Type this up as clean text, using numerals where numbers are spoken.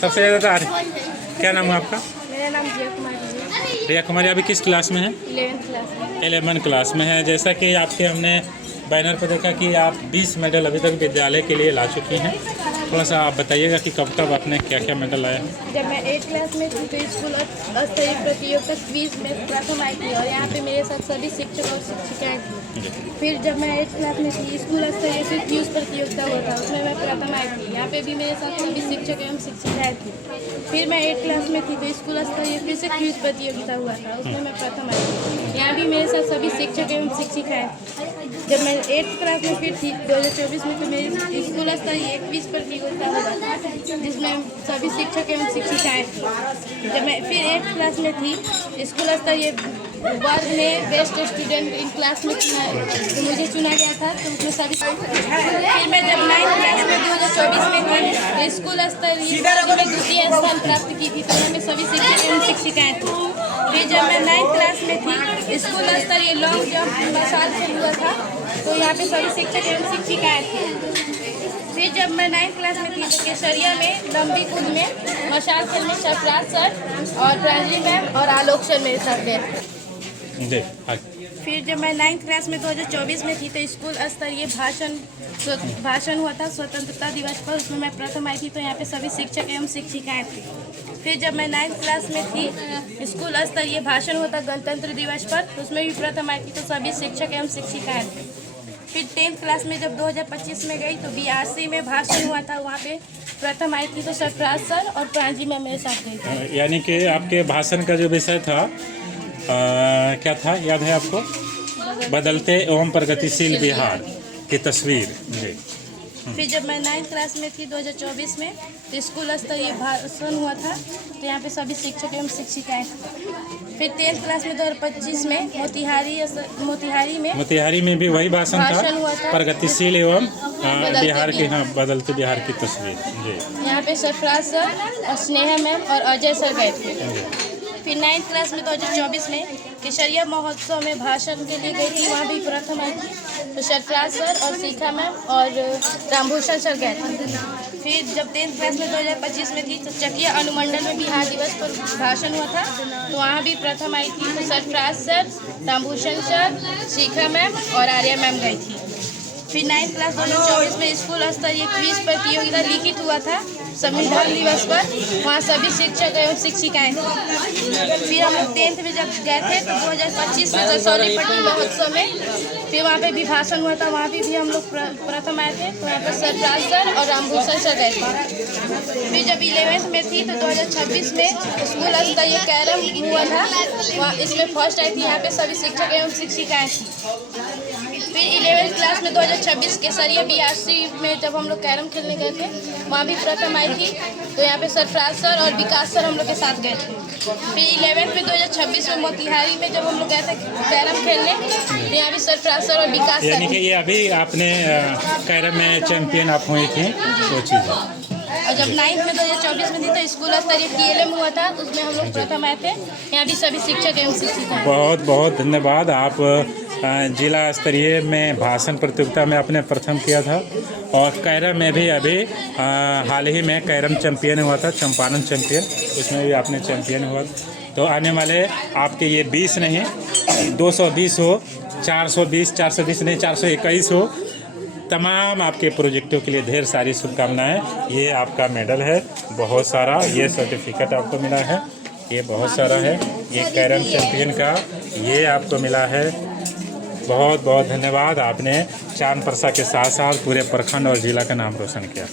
सबसे ज़्यादा क्या नाम है आपका? मेरा नाम जिया कुमारी है। रिया कुमारी अभी किस क्लास में है? 11th क्लास में। 11 क्लास में है। जैसा कि आपके हमने बैनर पर देखा कि आप 20 मेडल अभी तक विद्यालय के लिए ला चुकी हैं। थोड़ा सा आप बताइएगा कि कब कब आपने क्या क्या मेडल लाया है? जब मैं 8th क्लास में थी तो स्कूल स्तरीय प्रतियोगिता क्विज में प्रथम आई थी और यहाँ पे मेरे साथ सभी शिक्षक और शिक्षिकाएँ थी। फिर जब मैं 8th क्लास में थी स्कूल स्तरीय से क्विज प्रतियोगिता हुआ था, उसमें मैं प्रथम आई थी। यहाँ पे भी मेरे साथ सभी शिक्षक एवं शिक्षिकाएँ थी। फिर मैं 8th क्लास में थी तो स्कूल स्तरीय फिर से क्विज प्रतियोगिता हुआ था, उसमें मैं प्रथम आई थी। यहाँ भी मेरे साथ सभी शिक्षक एवं शिक्षिकाएँ थी। जब मैं 8th क्लास में फिर थी 2024 में तो मेरी स्कूल स्तरीय क्विज प्रतियोगिता हुआ था, जिसमें सभी शिक्षक एवं शिक्षिकाएँ थी। जब मैं फिर 8th क्लास में थी स्कूल स्तरीय वर्ग में बेस्ट स्टूडेंट इन क्लास में तो मुझे चुना गया था, तो उसमें सभी। फिर मैं जब 9th क्लास में 2024 में थी तो स्कूल स्तरीय में द्वितीय स्थान प्राप्त की थी, तो यहाँ पे सभी शिक्षक एवं शिक्षिकाएँ थी। फिर जब मैं 9th क्लास में थी स्कूल स्तरीय लॉन्ग जंप मसाल खेल हुआ था, तो यहाँ पे सभी शिक्षक एवं शिक्षिकाएँ थी। फिर जब मैं 9th क्लास में थी तो केसरिया में लंबी कूद में मशाल खेल में सरफराज सर और प्रांजलि मैम और आलोक सर मेरे साथ गए। फिर जब मैं 9th क्लास में 2024 में थी तो स्कूल स्तरीय भाषण हुआ था स्वतंत्रता दिवस पर, उसमें मैं प्रथम आई थी, तो यहाँ पे सभी शिक्षक एवं शिक्षिकाएँ थी। फिर जब मैं 9th क्लास में थी स्कूल स्तरीय भाषण हुआ था गणतंत्र दिवस पर, उसमें भी प्रथम आई थी, तो सभी शिक्षक एवं शिक्षिकाएँ थी। फिर 10th क्लास में जब 2025 में गई तो BRC में भाषण हुआ था, वहाँ पे प्रथम आई थी, तो सरफराज सर और प्रांजी मैम मेरे साथ गई थी। यानी कि आपके भाषण का जो विषय था क्या था, याद है आपको? बदलते एवं प्रगतिशील बिहार की तस्वीर जी। फिर जब मैं 9th क्लास में थी 2024 में तो स्कूल स्तरीय भाषण हुआ था, तो यहाँ पे सभी शिक्षक एवं शिक्षिकाएँ थी। फिर 10th क्लास में 2025 में मोतिहारी में भी वही भाषण था, प्रगतिशील एवं बिहार की, हाँ, बदलते बिहार की तस्वीर जी। यहाँ पे सरफराज सर और स्नेहा मैम और अजय सर गए थे। फिर 9th क्लास में 2024 में केसरिया महोत्सव में भाषण के लिए गई थी, वहाँ भी प्रथम आई थी, तो सरफराज सर और शिखा मैम और रामभूषण सर गए थे। फिर जब 10th क्लास में 2025 में थी तो चकिया अनुमंडल में बिहार दिवस पर भाषण हुआ था, तो वहाँ भी प्रथम आई थी, तो सरफराज सर, रामभूषण सर, शिखा मैम और आर्या मैम गई थी। फिर 9th क्लास 2024 में स्कूल स्तरीय क्विज प्रतियोगिता लिखित हुआ था संविधान दिवस पर, वहाँ सभी शिक्षक एवं शिक्षिकाएँ थी। फिर हम लोग 10th में जब गए थे तो 2025 में कसौली पट्टी महोत्सव में फिर वहाँ पे भी भाषण हुआ था, वहाँ पे भी हम लोग प्रथम आए थे, तो वहाँ पर सरफराज सर और रामभूषण सर गए थे। फिर जब 11th में थी तो 2026 में स्कूल स्तरीय कैरम हुआ था, वहाँ इसमें फर्स्ट आई थी, यहाँ पे सभी शिक्षक एवं शिक्षिकाएँ थी। फिर 11th क्लास में 2026 केसरिया BRC में जब हम लोग कैरम खेलने गए थे, वहाँ भी प्रथम आई थी, तो यहाँ पे सरफराज सर और विकास सर हम लोग के साथ गए थे। फिर 11th में 2026 में मोतिहारी में जब हम लोग गए थे कैरम खेलने, तो यहाँ भी सरफराज सर और विकास सर। यानी कि ये अभी आपने कैरम में चैंपियन आप हुई थी, वो चीज़ है। और जब 9th में 2024 में थी तो स्कूल स्तरीय TLM हुआ था, उसमें हम लोग प्रथम आए थे, यहाँ भी सभी शिक्षक एवं शिक्षिका। बहुत बहुत धन्यवाद। आप जिला स्तरीय में भाषण प्रतियोगिता में आपने प्रथम किया था और कैरम में भी अभी हाल ही में कैरम चैंपियन हुआ था, चंपारण चैंपियन, उसमें भी आपने चैंपियन हुआ। तो आने वाले आपके ये 20 नहीं 220 हो, 420 नहीं 421 हो, तमाम आपके प्रोजेक्टों के लिए ढेर सारी शुभकामनाएं। ये आपका मेडल है बहुत सारा, ये सर्टिफिकेट आपको मिला है, ये बहुत सारा है, ये कैरम चैंपियन का ये आपको मिला है। बहुत बहुत धन्यवाद, आपने चांद परसा के साथ साथ पूरे प्रखंड और जिला का नाम रोशन किया।